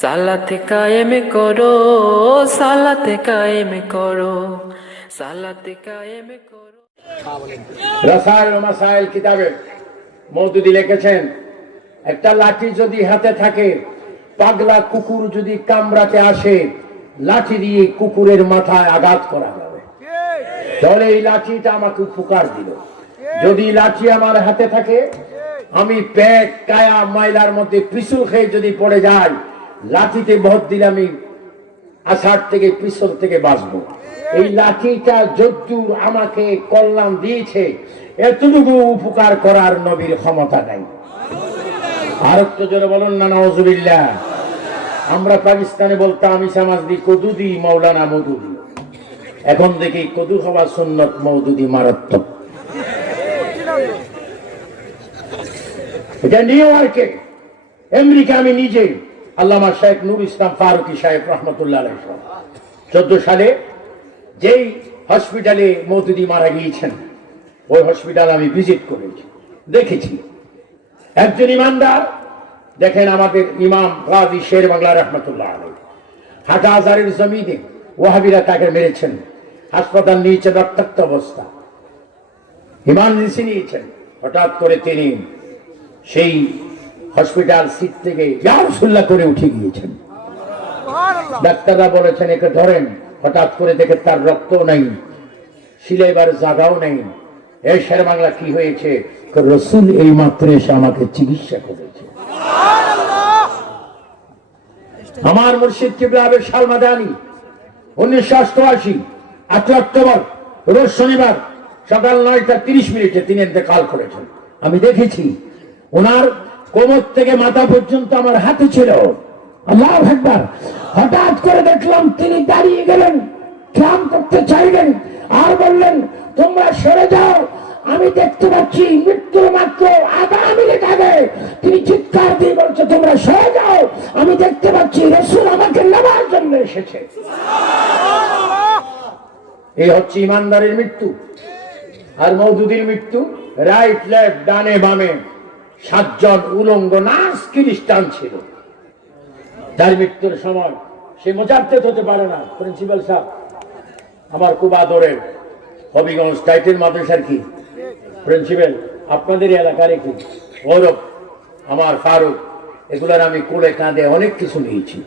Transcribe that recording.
সালাতে কায়েম করো, সালাতে কায়েম করো, সালাতে কায়েম করো। রাসায়েল ও মাসাইল কিতাবে মওদুদী লিখেছেন, একটা লাঠি যদি হাতে থাকে, পাগলা কুকুর যদি কামড়াতে আসে, লাঠি দিয়ে কুকুরের মাথায় আঘাত করা যাবে। তাহলে এই লাঠিটা আমাকে উপকার দিল। যদি লাঠি আমার হাতে থাকে, আমি পেট কায়া ময়লার মধ্যে পিছল খেয়ে যদি পড়ে যাই, লাঠিতে ভর দিলে আমি আষাঢ় থেকে পিছল থেকে বাঁচবো। এই লাঠিটা যদ্দূর আমাকে কল্যাণ দিয়েছে, এতটুকু উপকার করার নবীর ক্ষমতা নাই। আর একটু জোরে বলুন না নাউজুবিল্লাহ। আমরা পাকিস্তানে বলতাম ইসামাজদি কদুদি মৌলানা মওদুদী, এখন দেখি কদু খাওয়া সুন্নত, মওদুদী মারাত্মক। এটা নিউ ইয়র্কে, আমেরিকা, আমি নিজে আল্লামা শেখ নুর ইসলাম ফারুকী সাহেব রহমতুল্লাহ আলাইহি 14 সালে যেই হসপিটালে মওদুদী মারা গিয়েছেন, ওই হসপিটাল আমি ভিজিট করেছি, দেখেছি। একজন ইমানদার, দেখেন আমাদের ইমাম গাজী শের বাংলা রহমতুল্লাহ আলাইহি, হাটহাজারের জমিনে ওয়াহাবিরা তাকে মেরেছেন, হাসপাতাল নিয়েছেন রক্তাক্ত অবস্থা, ইমার্জেন্সি নিয়েছেন। হঠাৎ করে তিনি সেই হসপিটাল সিট থেকে ইয়া রাসূলুল্লাহ করে উঠে গিয়েছেন। ডাক্তাররা বলেছেন একে ধরেন। হঠাৎ করে দেখে তার রক্ত নাই, সিলাইবার জায়গাও নেই। এই শের বাংলা কি হয়েছে? রাসূল এই মাত্র এসে আমাকে চিকিৎসা করেছে। আমার মুর্শিদ কিবলা আবেদ শালমাদানি 1988 8 অক্টোবর রোজ শনিবার সকাল 9:30 তিনি ইন্তেকাল করেছেন। আমি দেখেছি ওনার কোমর থেকে মাথা পর্যন্ত আমার হাতে ছিল। আল্লাহু আকবার। হঠাৎ করে দেখলাম তিনি দাঁড়িয়ে গেলেন, খেয়াল করতে চাইলেন, আর বললেন তোমরা সরে যাও, আমি দেখতে পাচ্ছি মৃত্যুর মাত্র আধা মিনিট আগে। তিনি চিৎকার দিয়ে বলছে তোমরা সরে যাও, আমি দেখতে পাচ্ছি রাসূল আমাকে নেবার জন্য এসেছে। এই হচ্ছে ইমানদারের মৃত্যু। আর মওদুদীর মৃত্যু, রাইট লেফট, ডানে বামে 7 জন উলঙ্গ নাস খ্রিস্টান ছিল। তার মৃত্যুর সময় সে মুজাদ্দেদ হতে পারে না। প্রিন্সিপাল সাহেব আমার খুব আদরের, হবিগঞ্জ টাইটেল মাদ্রাসার কি প্রিন্সিপাল, আপনাদের এলাকার কি গৌরব, আমার ফারুক, এগুলার আমি কোলে কাঁধে অনেক কিছু নিয়েছি।